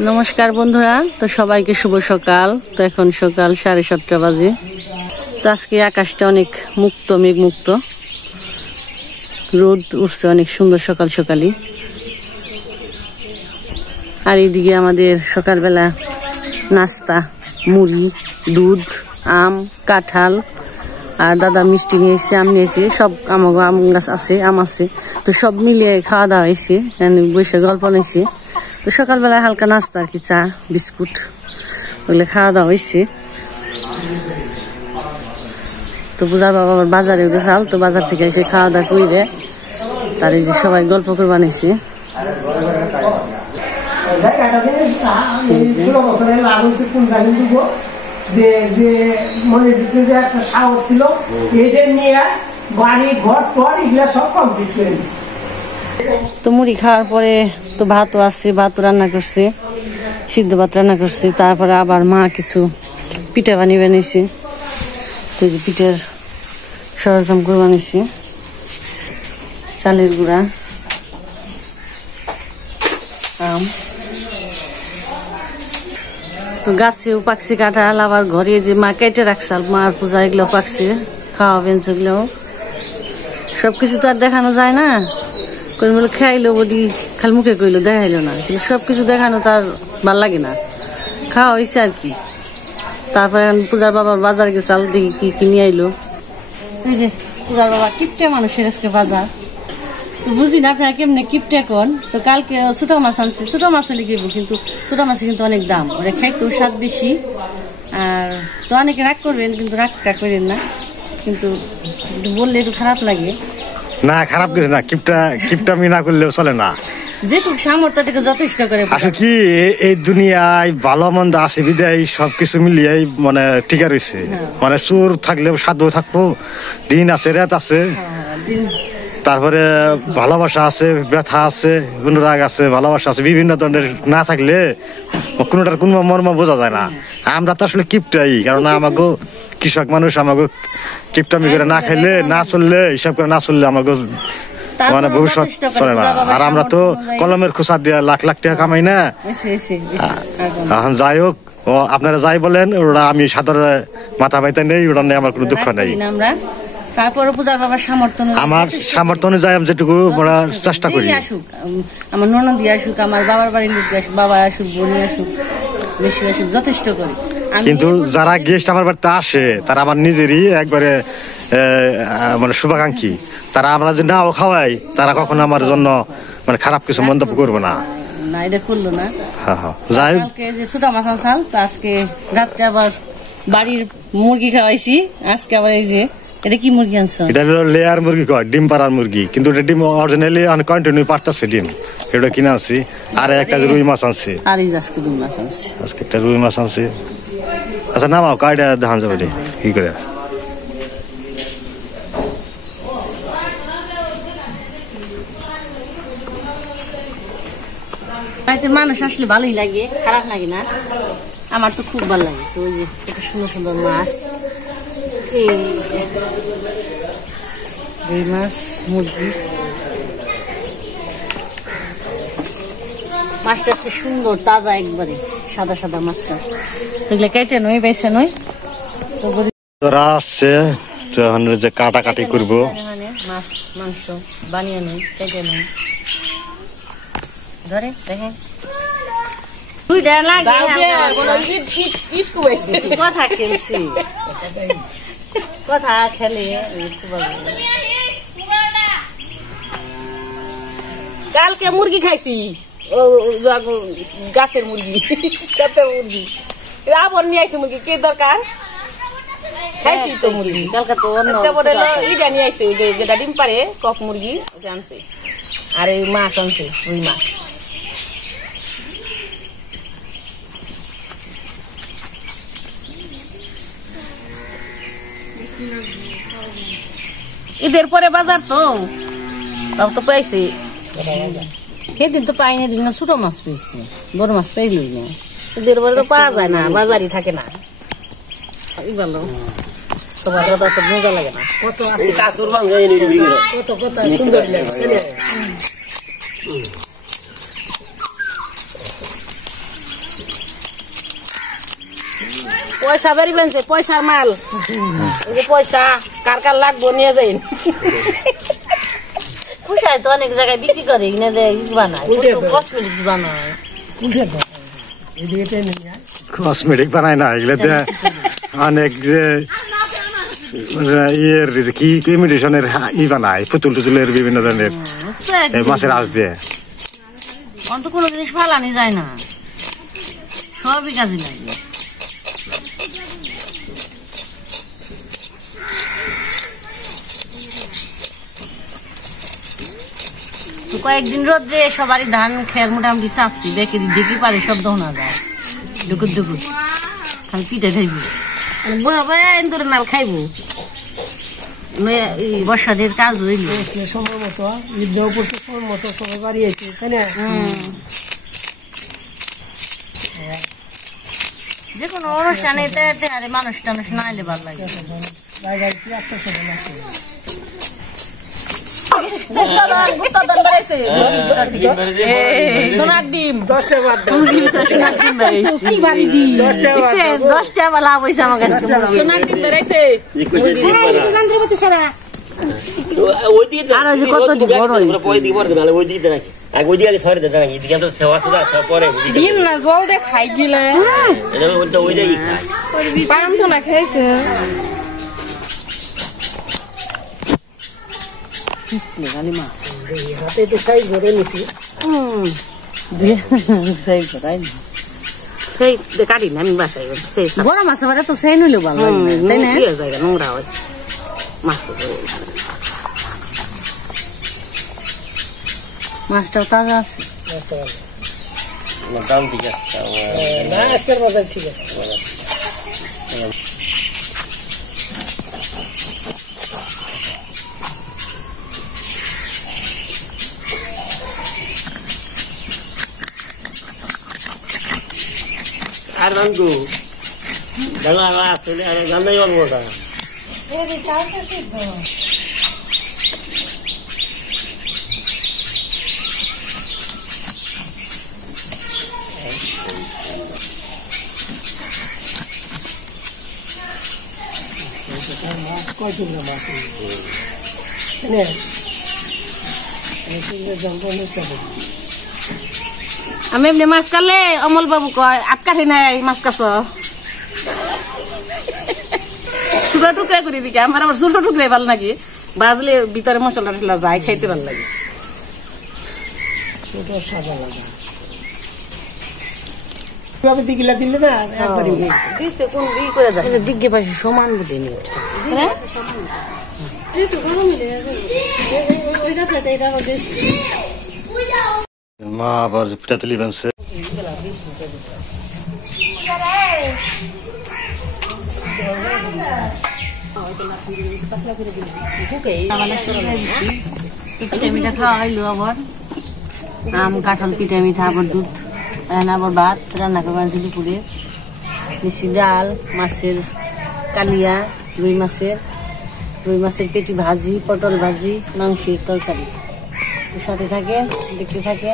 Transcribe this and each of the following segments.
नमस्कार बंधुरा तो सबाई के शुभ सकाल। तो एखन सकाल 7:30 बाजे। तो आज के आकाशटा अनेक मुक्त मेघ मुक्त, रोद उठছে अनेक सुंदर सकाल सकाली। और एदिके आमादेर सकाल बेला नास्ता मुड़ी दूध आम काँठाल और दादा मिष्टि निये एসেছে, आम निয়েছে, सब आमागो आम गाছ আছে, आम আছে। तो सब मिलिয়ে খাওয়া দাওয়া হয়েছে, বসে গল্প নিয়েছি। तो सकाल बेला हल्का नाश्ता और कि चा बिस्कुट ওগুলো খাওয়া দাওয়া হয়েছে। तो বুঝার বাবা আবার বাজারে গেছাল, তো বাজার থেকে এসে খাওয়া দাওয়া করে তার এই যে সবাই গল্প করে বানাইছে। যে যে মনে ভিতরে যে একটা সাহস ছিল এটা নিয়ে বাড়ি ঘর টর এগুলা সব কমপ্লিট করে দিচ্ছে। তো মুড়ি খাওয়ার পরে তো ভাতও আছে, ভাতও রান্না করছে, সিদ্ধ ভাত রান্না করছে। তারপরে আবার মা কিছু পিঠা বানিয়েছে, তো পিঠার সরঞ্জাম করে বানিয়েছে, চালের গুঁড়া আম। তো গাছেও পাকছে কাঁঠাল, আবার ঘরে যে মা কেটে রাখছাল মার পূজা এগুলো পাকছে, খাওয়া বেঞ্চ এগুলো সবকিছু তো আর দেখানো যায় না। বলে খাইলো বদি খালি মুখে কইলো, দেখাইলো না, কিন্তু সবকিছু দেখানো তার ভাল লাগে না। খাওয়া হয়েছে আর কি। তারপরে পূজার বাবার বাজার গেছাল, দেখি কি কি নিয়ে আইলো। এই যে পূজার বাবা কিপটে মানুষের আজকে বাজার, তো বুঝি না আপনারা কেমনে কিপটে কোন। তো কালকে ছোট মাছ আনছে, ছোট মাছ হলে কিনবো, কিন্তু ছোট মাছে কিন্তু অনেক দাম, ওরা খাইতেও স্বাদ বেশি। আর তো অনেকে রাগ করবেন, কিন্তু রাগটা করেন না, কিন্তু বললে একটু খারাপ লাগে না। খারাপ কিছু না, কিপটামি না করলেও চলে না। যেসব সামর্থ্যটাকে যথেষ্ট করে আসলে কি এই দুনিয়ায় ভালো মন্দ আছে বিদায় সবকিছু মিলিয়ে মানে টিকা রয়েছে। মানে চোর থাকলেও সাধু থাকবো, দিন আছে রাত আছে, তারপরে ভালোবাসা আছে, ব্যথা আছে, অনুরাগ আছে, ভালোবাসা আছে, বিভিন্ন ধরনের না থাকলে কোনোটার কোনো মর্ম বোঝা যায় না। আমরা তো আসলে কিপটাই, কারণ আমাকে কৃষক মানুষ, আমাকে কিপটামি করে না খাইলে না চললে, হিসাব করে না চললে আমাকে মানে ভবিষ্যৎ চলে না। আর আমরা তো কলমের খোসা দিয়ে লাখ লাখ টাকা কামাই না। এখন যাই হোক, আপনারা যাই বলেন, ওরা আমি সাধারণ মাথা পাইতে নেই, ওটা নিয়ে আমার কোনো দুঃখ নেই। তারপরে পূজার বাবার সামর্থ্য, আমার সামর্থ্য অনুযায়ী আমি যেটুকু চেষ্টা করি। আসুক আমার ননদি আসুক, আমার বাবার বাড়ির লোক আসুক, বাবা আসুক, বোনি আসুক, বেশি আসুক, যথেষ্ট করি। কিন্তু যারা গেস্ট আমার বাড়িতে আসে তারা আমার নিজেরই একবারে মানে শুভাকাঙ্ক্ষী। তারা আমরা যদি নাও খাওয়াই, তারা কখনো আমার জন্য মানে খারাপ কিছু মন্তব্য করবো না। না এটা করলো না। যাই হোক, যে ছোট মাছ আনছাল, তো আজকে রাত্রে আবার বাড়ির মুরগি খাওয়াইছি। আজকে আবার এই যে এটা কি মুরগি আনছো? এটা হলো লেয়ার মুরগি, কয় ডিম পাড়ার মুরগি, কিন্তু এটা ডিম অরিজিনালি কন্টিনিউ পারতেছে ডিম। এটা কিনে আনছি। আর একটা রুই মাছ আনছি। আর এই আজকে রুই মাছ আনছি, আজকে একটা রুই মাছ আনছি। আচ্ছা নামাও, কাইটা দেখান যাবে কি করে। মানুষ আসলে ভালোই লাগে, খারাপ লাগে না। আমার তো খুব ভালো লাগে। তো ওই যে কত সুন্দর সুন্দর মাছ, এই মাছ মুরগি, মাছটা আজকে সুন্দর তাজা, একবারে সাদা সাদা মাছটা। এগুলো কেটে নই, বেছে নই, তোরা আসছে তো এখন যে কাটাকাটি করবো। মাছ মাংস বানিয়ে নই, কেটে নই, ধরে দেখেন কথা খেলছি, কথা খেলে। কালকে মুরগি খাইছি, গাছের মুরগি, মুরগি আবার নিয়ে আসছি মুরগি, কে দরকার খাইছি তো মুরগি। কালকে তো ইটা নিয়ে আসছে, যেটা ডিম পারে কক মুরগি, ওটা আনছে। আর এই মাছ আনছে, রুই মাছ। ঈদের পরে বাজার তো তাও তো পাইছি, সেদিন তো পাইনি, দিন না ছোট মাছ পেয়েছি, বড় মাছ পাইলি না। ঈদের পরে তো পাওয়া যায় না, বাজারই থাকে না। ভালো তোমার কথা তো মজা লাগে না, কত আছে কত কত সুন্দর লাগে। পয়সা বেরিবেন পয়সার মাল পয়সা কার কার লাগবো নিয়ে যাই পয়সায় তো অনেক জায়গায় বিক্রি করে এখানে বানায় কসমেটিক্স বানায় কসমেটিক বানায় না এগুলোতে অনেক যে ইয়ের কি ইমিটেশনের বানায় পুতুল টুতুলের বিভিন্ন ধরনের মাছের আঁশ দিয়ে অন্ত কোনো জিনিস ফালানি যায় না সবই কাজে লাগে কয়েকদিন রোদ্রে সবারই ধান খেয়ার মোটামুটি চাপছি দেখে দেখি পারে সব দোনা যায় দুকুর দুকুর খালি পিঠে খাইব এন্দুর নাল খাইব বর্ষাদের কাজ হইল সময় মতো সময় মতো সবাই বাড়ি আছে তাই না যে কোনো অনুষ্ঠানে মানুষ টানুষ না এলে ভালো লাগে সোনার ডিম 10 টাকা লাভ হয়েছে আমার কাছে সোনার ডিম বেড়াইছে ডিম না জল দিয়ে খাই গিলে পাম তো না খাইছে হাতে তো সাইজ ধরে নিছি সেই কাটি না আমি বাসায় বড় মাছ আবার তো সেই নইলেও ভালো তাই না জায়গা নোংরা হয় মাছটাও তাজা আছে দাম ঠিক আছে না আজকের বাজার ঠিক আছে আর রান্দু দাদা আসলে আর রান্নাই অল্প ওটা মাছ কয় কিলো মাছ আমি এমনি মাছ কাটলে অমল বাবু কয় আট কাঠি নাই মাছ কাছ ছোট টুকরা করে দিকে আমার আবার ছোট টুকরাই ভালো নাকি বাজলে ভিতরে মশলা টসলা যায় খাইতে ভালো লাগে ছোট সাদা লাগা কিভাবে দিগিলা দিলে না একবারই দিছে কোন ই করে যায় দিকে পাশে সমান বুঝে নি মা আবার পিঠা তুলি বানছে পিঠা মিঠা খাওয়া হইলো আবার আম কাঁঠাল পিঠা মিঠা আবার দুধ আবার ভাত রান্না করে আনছি দুপুরে মিষ্টি ডাল মাছের কালিয়া রুই মাছের পেটি ভাজি পটল ভাজি মাংসের তরকারি সাথে থাকে দেখতে থাকে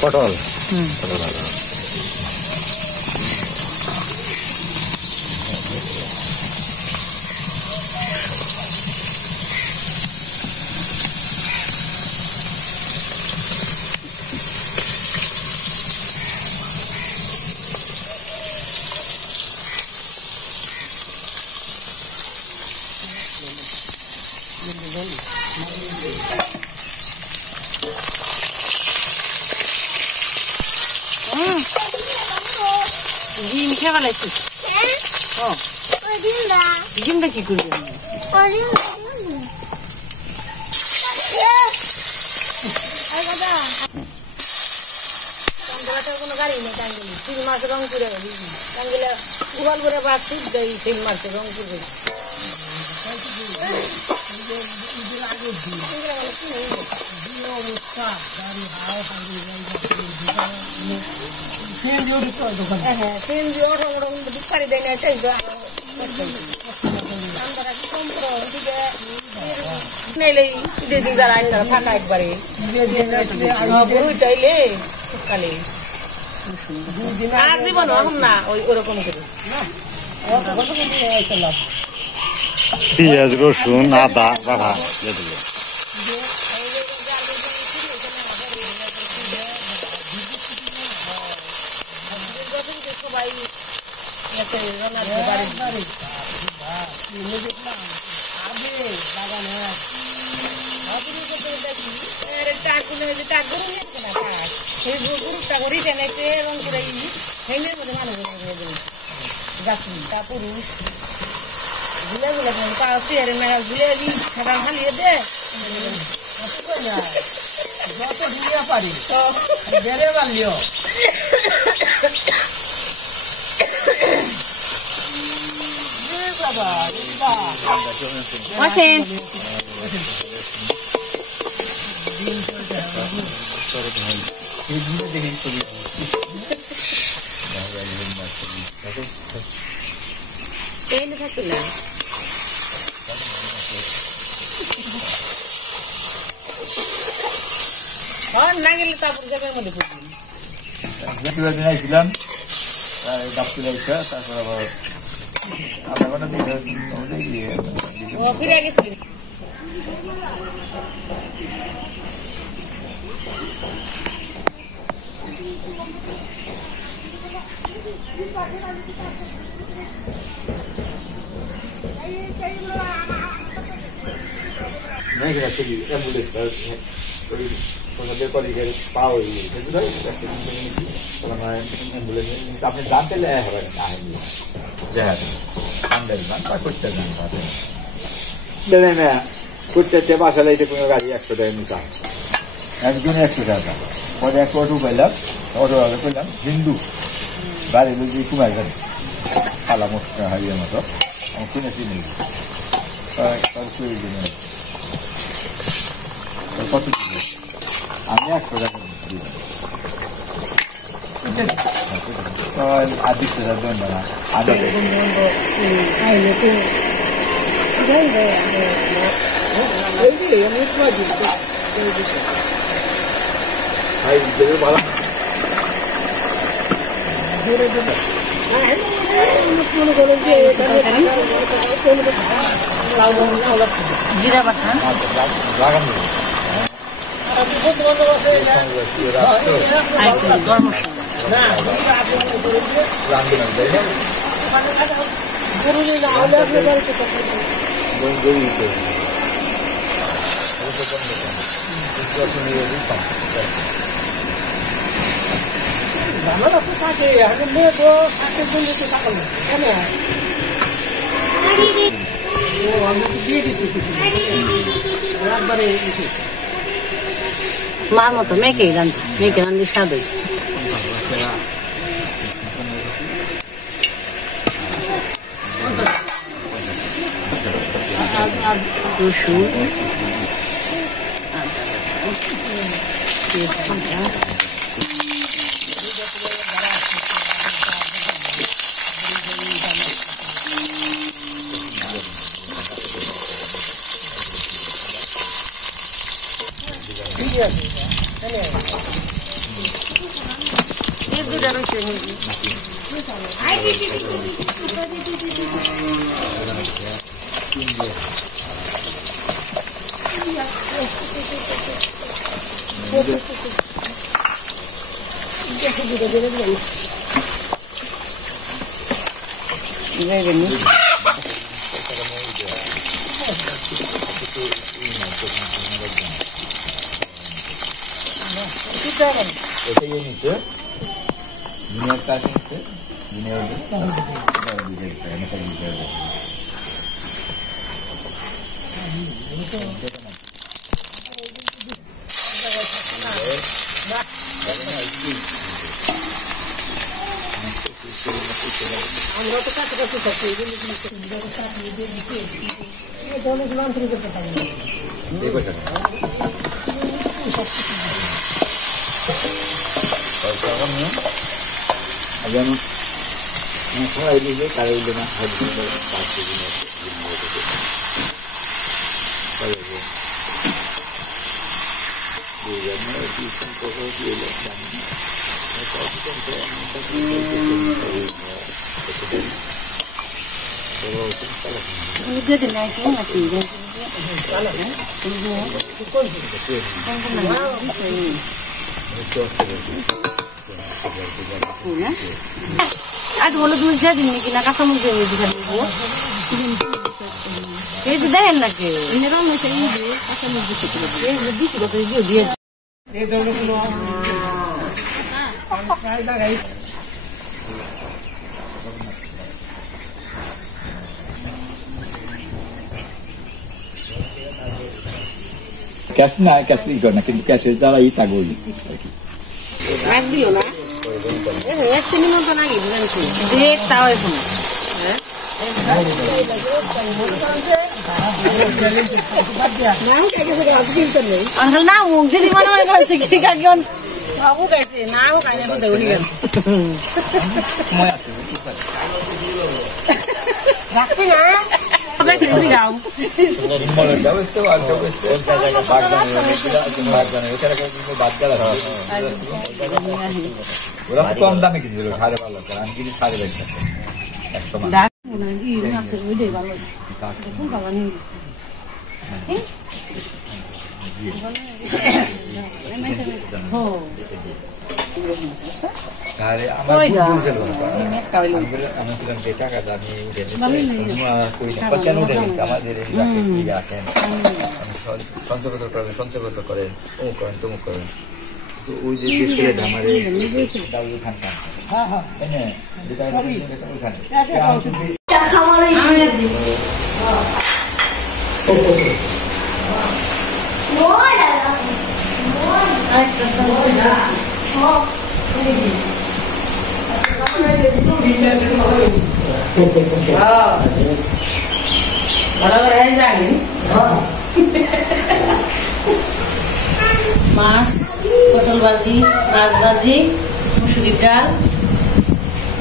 পটল ডিম খেয়ে ফেলাইছি ডিমটা কি করবি কোনো গাড়ি নেই টাঙ্গিলি 3 মাস রং করে টাঙ্গিলে উগাল করে বা ঠিক দেয় 3 মাস রং করে নেইলে ঈদের দিন যারা আইসা থাকা একবারে গরু চাইলে কালে আর জীবন এখন না ওরকম করে পেঁয়াজ রসুন আদা বাটা না গেলে তারপর জমির মধ্যে ছিলাম ডাক্তার তারপর আবার আধা ঘন্টা ফিরে গেছি আপনি জানতে হবেন প্রত্যেকটা বাসা লাইতে কোনো গাড়ি 100 টাকা নিতাম একজনে 100 টাকা পরে একটা অটো পাইলাম অটো পেলাম হিন্দু গাড়ি বুঝি কুমার গাড়ি খালা মোটর হারিয়ে মতো আমার শুনেছি নেই কত আমি 100 টাকা আদিত্য দেন না আদা জিরা বাটা লাগান গরম মশলা মার মতো মেয়েকে রান্না স্বাদ রসুন এটাই নিচ্ছে দুনিয়ার কাজ নিচ্ছে দুনিয়ার আমরা তো কাছাকাছি থাকি সবাই দিলে কারো দিলে না আর হলো দুই যা দিন নাকি না কাঁচা মুখ দিয়ে দিবেন এই যে দেখেন নাকি এরকম হয়েছে এই যে কাঁচা মুখ দিয়ে দিছি কত দিয়ে এই ধরনের কোনো ক্যাশ না ক্যাশ ই করে না কিন্তু ক্যাশের দ্বারাই তাগল আর কি রাখ দিল না একটা নিমন্ত্রণ আগে বুঝেছি ডেট তাও এখন আঙ্কেল না মুখ দিদি মনে মনে করেছে কি কাকে বাবু গাইছে না ও গাইছে তো দেউলি গেছে রাখবি না গাও ওরা কম দামে কিনছিল 12.5 আমি কিনি 12.5 সঞ্চয় করেন অমুক করেন তমুক করেন তো ওই যে ছেলেটা আমার মাছ পটল ভাজি মাছ ভাজি মুসুরির ডাল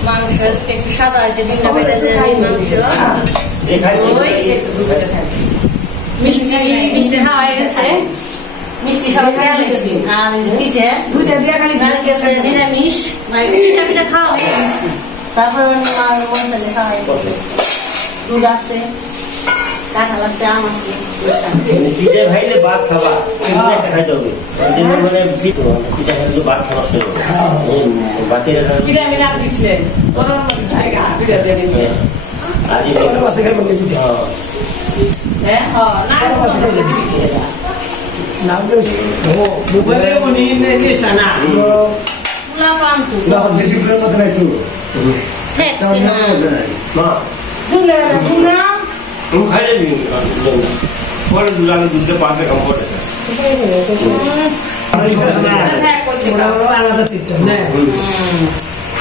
মাংস আজকে একটু সাদা আছে ডিমটা বেড়েছে মাংস মিষ্টি মিষ্টি খাওয়া হয়ে গেছে মিষ্টি সবাই খেয়াল হয়েছে আর পিঠে নারকেল নিরামিষ পিঠা পিঠা খাওয়া হয়ে গেছে তারপর মশলা খাওয়া হয়ে গেছে দুধ আছে কাঁঠাল আছে আম আছে পিঠে ভাইলে ভাত খাবা খাইতে হবে মানে পিঠা খাইলে ভাত খাওয়া বাকি পিঠা আমি না দিছিলেন পিঠা দিয়ে দিন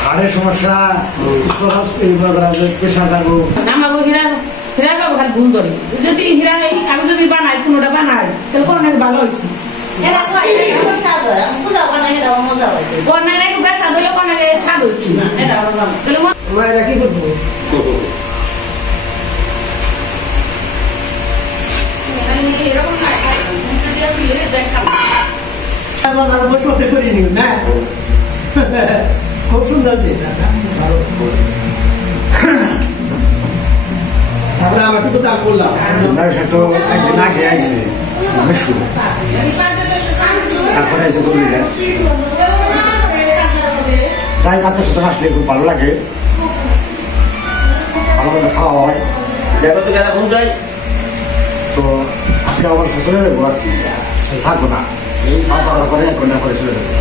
হাড়ের সমস্যা প্রেশার থাকবো আমাকে হীরা হীরা ব্যবহার ভুল করি যদি হীরা আমি যদি বানাই কোনোটা বানাই তাহলে অনেক ভালো হয়েছে স্বাদ হয়েছে তাহলে কি করবো বসে করিনি না খুব সুন্দর আমার একটু দাম করলাম তো একদিন আগে আইসে তারপরে এসে করবি না তাই তাদের সাথে আসলে খুব ভালো লাগে ভালো করে খাওয়া হয় তো আজকে আমার শ্বশুরে আর কি থাকবো না খাওয়া দাওয়ার পরে 1 ঘন্টা পরে চলে যাবে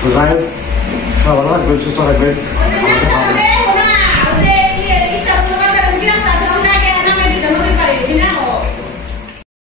তো যাই হোক সব ভালো থাকবেন সুস্থ থাকবেন